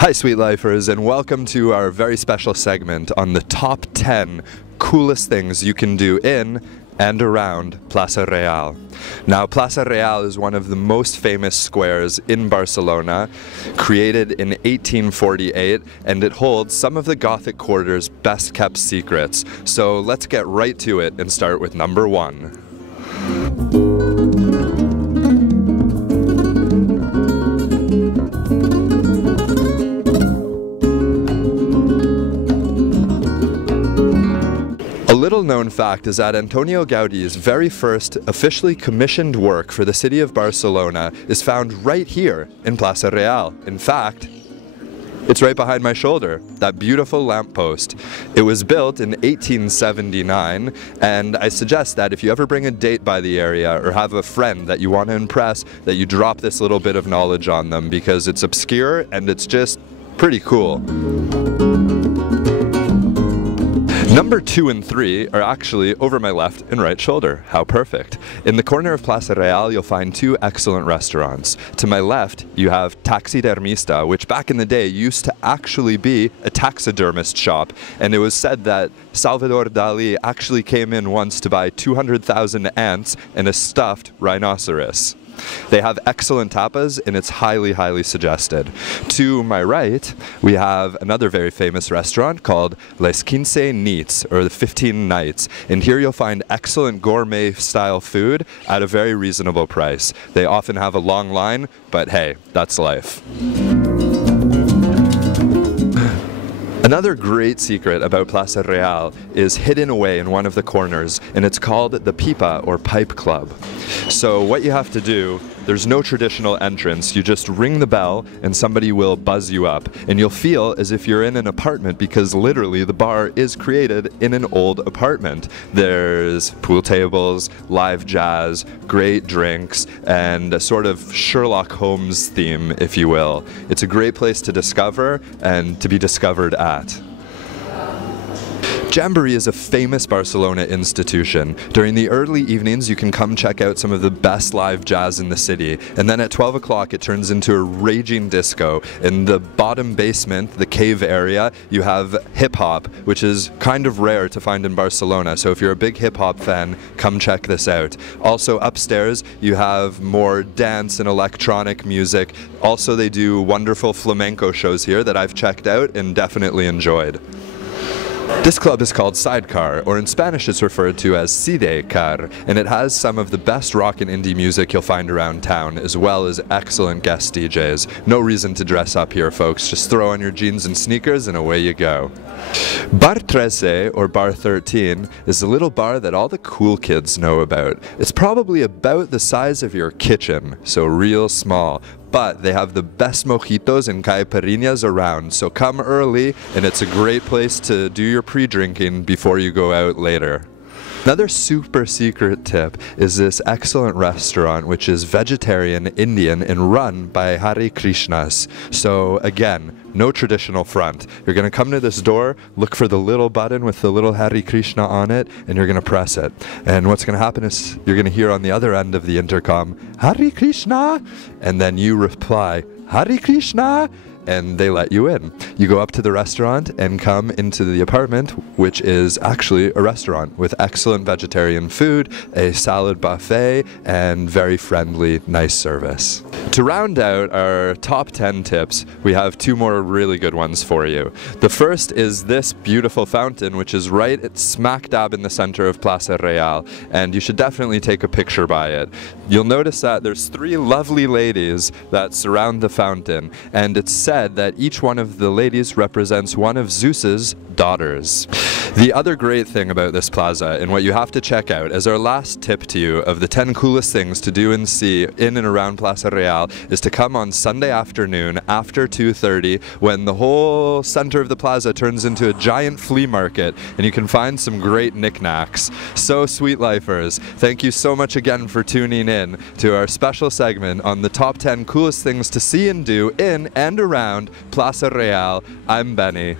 Hi Sweet Lifers, and welcome to our very special segment on the top 10 coolest things you can do in and around Plaça Real. Now, Plaça Real is one of the most famous squares in Barcelona, created in 1848, and it holds some of the Gothic Quarter's best kept secrets. So let's get right to it and start with number 1. A little known fact is that Antonio Gaudi's very first officially commissioned work for the city of Barcelona is found right here in Plaça Real. In fact, it's right behind my shoulder, that beautiful lamppost. It was built in 1879, and I suggest that if you ever bring a date by the area or have a friend that you want to impress, that you drop this little bit of knowledge on them, because it's obscure and it's just pretty cool. Number 2 and 3 are actually over my left and right shoulder. How perfect. In the corner of Plaça Real, you'll find 2 excellent restaurants. To my left, you have Taxidermista, which back in the day used to actually be a taxidermist shop, and it was said that Salvador Dali actually came in once to buy 200,000 ants and a stuffed rhinoceros. They have excellent tapas, and it's highly, highly suggested. To my right, we have another very famous restaurant called Les 15 Nits, or the 15 Nights. And here you'll find excellent gourmet-style food at a very reasonable price. They often have a long line, but hey, that's life. Another great secret about Plaça Real is hidden away in one of the corners, and it's called the Pipa, or Pipe Club. So what you have to do, there's no traditional entrance. You just ring the bell and somebody will buzz you up, and you'll feel as if you're in an apartment, because literally the bar is created in an old apartment. There's pool tables, live jazz, great drinks, and a sort of Sherlock Holmes theme, if you will. It's a great place to discover and to be discovered at. Jamboree is a famous Barcelona institution. During the early evenings, you can come check out some of the best live jazz in the city, and then at 12 o'clock it turns into a raging disco. In the bottom basement, the cave area, you have hip-hop, which is kind of rare to find in Barcelona, so if you're a big hip-hop fan, come check this out. Also upstairs, you have more dance and electronic music. Also, they do wonderful flamenco shows here that I've checked out and definitely enjoyed. This club is called Sidecar, or in Spanish it's referred to as Sidecar, and it has some of the best rock and indie music you'll find around town, as well as excellent guest DJs. No reason to dress up here, folks. Just throw on your jeans and sneakers and away you go. Bar 13, or Bar 13, is a little bar that all the cool kids know about. It's probably about the size of your kitchen, so real small. But they have the best mojitos and caipirinhas around, so come early, and it's a great place to do your pre-drinking before you go out later. Another super secret tip is this excellent restaurant, which is vegetarian, Indian, and run by Hare Krishnas. So again, no traditional front. You're going to come to this door, look for the little button with the little Hare Krishna on it, and you're going to press it. And what's going to happen is you're going to hear on the other end of the intercom, Hare Krishna, and then you reply, Hare Krishna, and they let you in. You go up to the restaurant and come into the apartment, which is actually a restaurant with excellent vegetarian food, a salad buffet, and very friendly, nice service. To round out our top 10 tips, we have 2 more really good ones for you. The first is this beautiful fountain, which is right at smack dab in the center of Plaça Real, and you should definitely take a picture by it. You'll notice that there's 3 lovely ladies that surround the fountain, and it's said that each one of the ladies represents one of Zeus's daughters. The other great thing about this plaza, and what you have to check out as our last tip to you of the 10 coolest things to do and see in and around Plaça Real, is to come on Sunday afternoon after 2:30, when the whole center of the plaza turns into a giant flea market, and you can find some great knickknacks. So Sweet Lifers, thank you so much again for tuning in to our special segment on the top 10 coolest things to see and do in and around Plaça Real. I'm Benny.